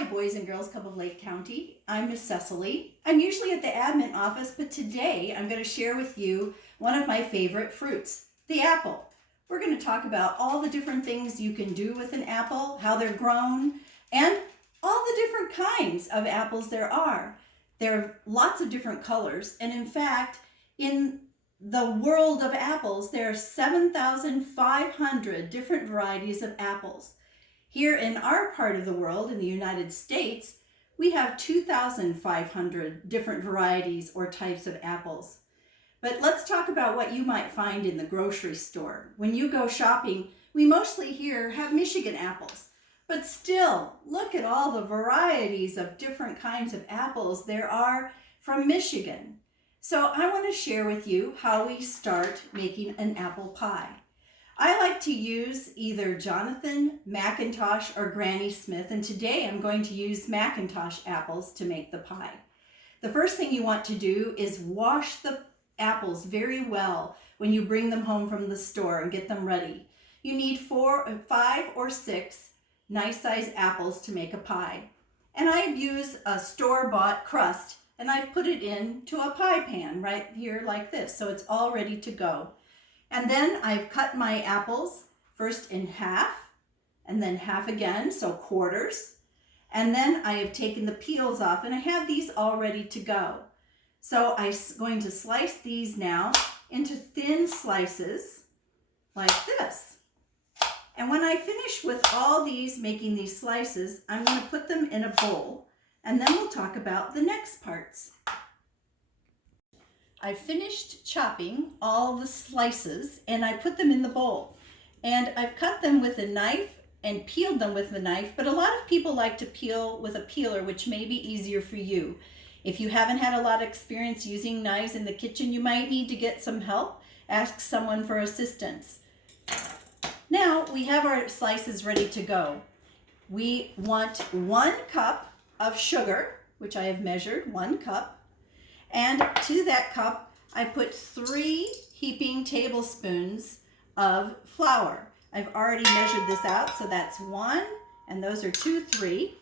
Hi, boys and girls club of Lake County. I'm Miss Cecilie. I'm usually at the admin office, but today I'm going to share with you one of my favorite fruits, the apple. We're going to talk about all the different things you can do with an apple, how they're grown, and all the different kinds of apples there are. There are lots of different colors, and in fact, in the world of apples, there are 7,500 different varieties of apples. Here in our part of the world, in the United States, we have 2,500 different varieties or types of apples. But let's talk about what you might find in the grocery store. When you go shopping, we mostly here have Michigan apples. But still, look at all the varieties of different kinds of apples there are from Michigan. So I want to share with you how we start making an apple pie. I like to use either Jonathan, McIntosh, or Granny Smith, and today I'm going to use McIntosh apples to make the pie. The first thing you want to do is wash the apples very well when you bring them home from the store and get them ready. You need 5 or 6 nice-sized apples to make a pie. And I use a store-bought crust, and I've put it into a pie pan right here like this, so it's all ready to go. And then I've cut my apples first in half, and then half again, so quarters. And then I have taken the peels off, and I have these all ready to go. So I'm going to slice these now into thin slices like this. And when I finish with all these, making these slices, I'm going to put them in a bowl, and then we'll talk about the next parts. I finished chopping all the slices and I put them in the bowl. And I've cut them with a knife and peeled them with the knife, but a lot of people like to peel with a peeler, which may be easier for you. If you haven't had a lot of experience using knives in the kitchen, you might need to get some help. Ask someone for assistance. Now we have our slices ready to go. We want 1 cup of sugar, which I have measured, 1 cup. And to that cup, I put 3 heaping tablespoons of flour. I've already measured this out, so that's 1, and those are 2, 3.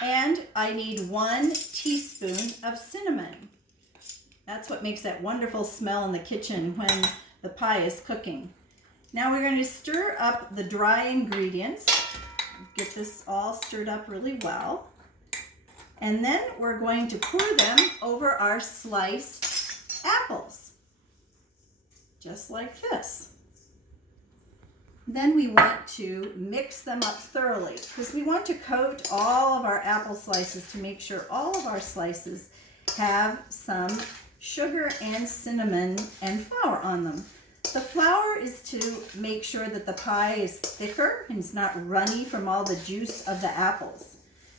And I need 1 teaspoon of cinnamon. That's what makes that wonderful smell in the kitchen when the pie is cooking. Now we're going to stir up the dry ingredients. Get this all stirred up really well. And then we're going to pour them over our sliced apples, just like this. Then we want to mix them up thoroughly because we want to coat all of our apple slices to make sure all of our slices have some sugar and cinnamon and flour on them. The flour is to make sure that the pie is thicker and it's not runny from all the juice of the apples.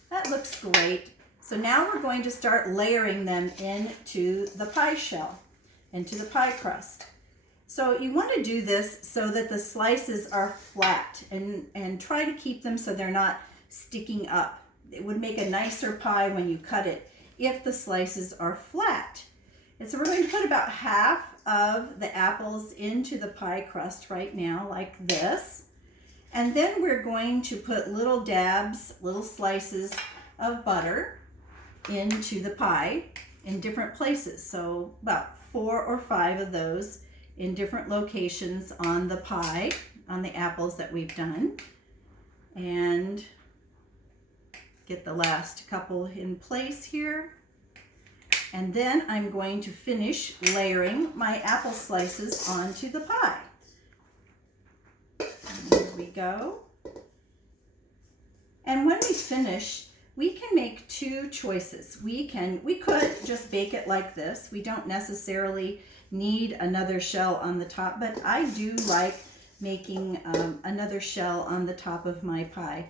That looks great. So now we're going to start layering them into the pie shell, into the pie crust. So you want to do this so that the slices are flat and try to keep them so they're not sticking up. It would make a nicer pie when you cut it if the slices are flat. And so we're going to put about half of the apples into the pie crust right now, like this. And then we're going to put little dabs, little slices of butter into the pie in different places. So about 4 or 5 of those in different locations on the pie, on the apples that we've done. And get the last couple in place here. And then I'm going to finish layering my apple slices onto the pie. And here we go. And when we finish, we can make 2 choices. We could just bake it like this. We don't necessarily need another shell on the top, but I do like making another shell on the top of my pie.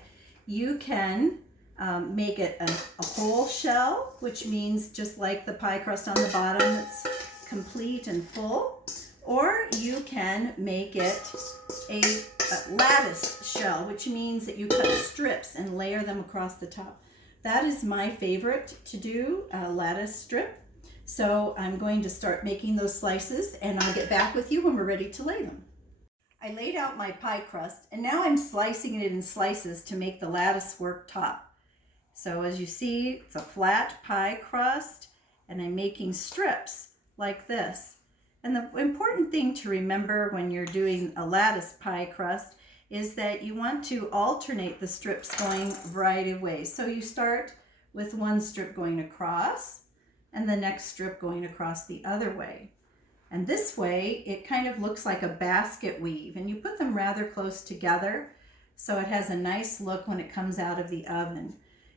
You can make it a whole shell, which means just like the pie crust on the bottom, it's complete and full. Or you can make it a lattice shell, which means that you cut strips and layer them across the top. That is my favorite to do, a lattice strip. So I'm going to start making those slices and I'll get back with you when we're ready to lay them. I laid out my pie crust and now I'm slicing it in slices to make the lattice work top. So as you see, it's a flat pie crust, and I'm making strips like this. And the important thing to remember when you're doing a lattice pie crust is that you want to alternate the strips going a variety of ways. So you start with one strip going across and the next strip going across the other way. And this way, it kind of looks like a basket weave, and you put them rather close together so it has a nice look when it comes out of the oven.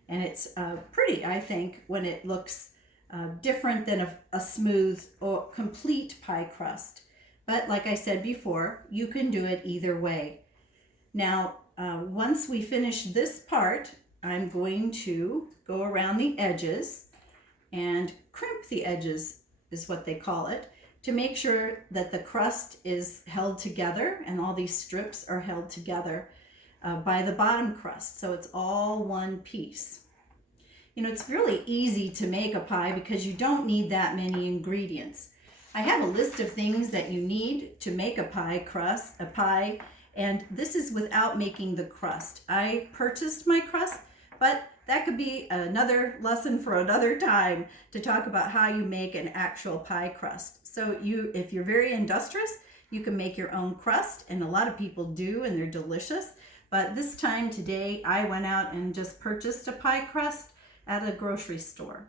And it's pretty, I think, when it looks different than a smooth or complete pie crust. But like I said before, you can do it either way. Now, once we finish this part, I'm going to go around the edges and crimp the edges, is what they call it, to make sure that the crust is held together and all these strips are held together by the bottom crust, so it's all one piece. You know, it's really easy to make a pie because you don't need that many ingredients. I have a list of things that you need to make a pie, and this is without making the crust. I purchased my crust, but that could be another lesson for another time to talk about how you make an actual pie crust. So if you're very industrious, you can make your own crust, and a lot of people do, and they're delicious. But this time today, I went out and just purchased a pie crust at a grocery store.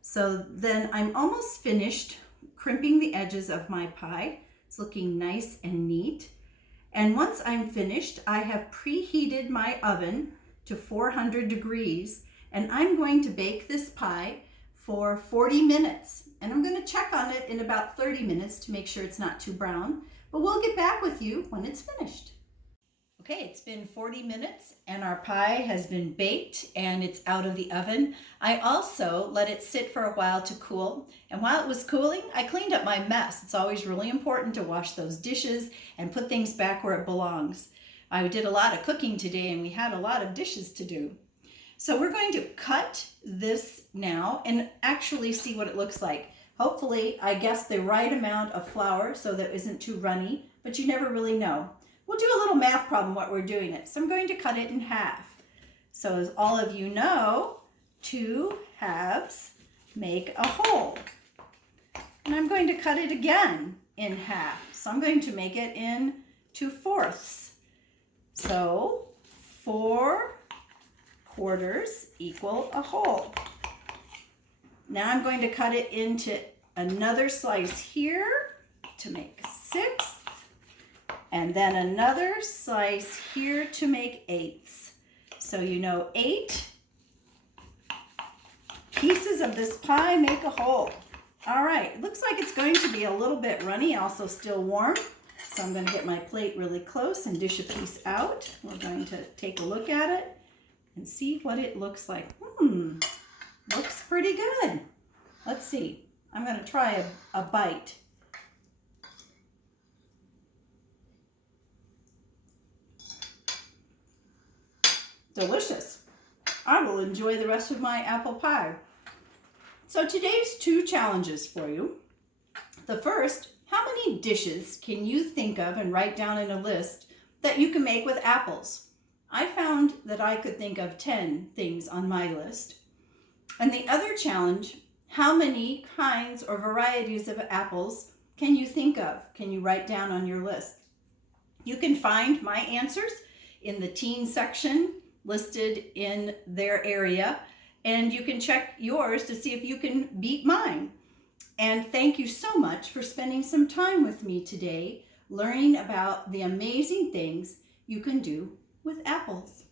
So then I'm almost finished crimping the edges of my pie. It's looking nice and neat. And once I'm finished, I have preheated my oven to 400 degrees, and I'm going to bake this pie for 40 minutes. And I'm going to check on it in about 30 minutes to make sure it's not too brown, but we'll get back with you when it's finished. Okay, it's been 40 minutes and our pie has been baked and it's out of the oven. I also let it sit for a while to cool, and while it was cooling, I cleaned up my mess. It's always really important to wash those dishes and put things back where it belongs. I did a lot of cooking today and we had a lot of dishes to do. So we're going to cut this now and actually see what it looks like. Hopefully, I guessed the right amount of flour so that it isn't too runny, but you never really know. We'll do a little math problem while we're doing it. So I'm going to cut it in half. So as all of you know, 2 halves make a whole. And I'm going to cut it again in half. So I'm going to make it in 2/4. So 4 quarters equal a whole. Now I'm going to cut it into another slice here to make 1/6. And then another slice here to make 1/8. So you know 8 pieces of this pie make a whole. All right, it looks like it's going to be a little bit runny, also still warm. So I'm going to get my plate really close and dish a piece out. We're going to take a look at it and see what it looks like. Looks pretty good. Let's see. I'm going to try a bite. Delicious. I will enjoy the rest of my apple pie. So today's 2 challenges for you. The first, how many dishes can you think of and write down in a list that you can make with apples? I found that I could think of 10 things on my list. And the other challenge, how many kinds or varieties of apples can you think of? Can you write down on your list? You can find my answers in the teen section listed in their area, and you can check yours to see if you can beat mine. And thank you so much for spending some time with me today, learning about the amazing things you can do with apples.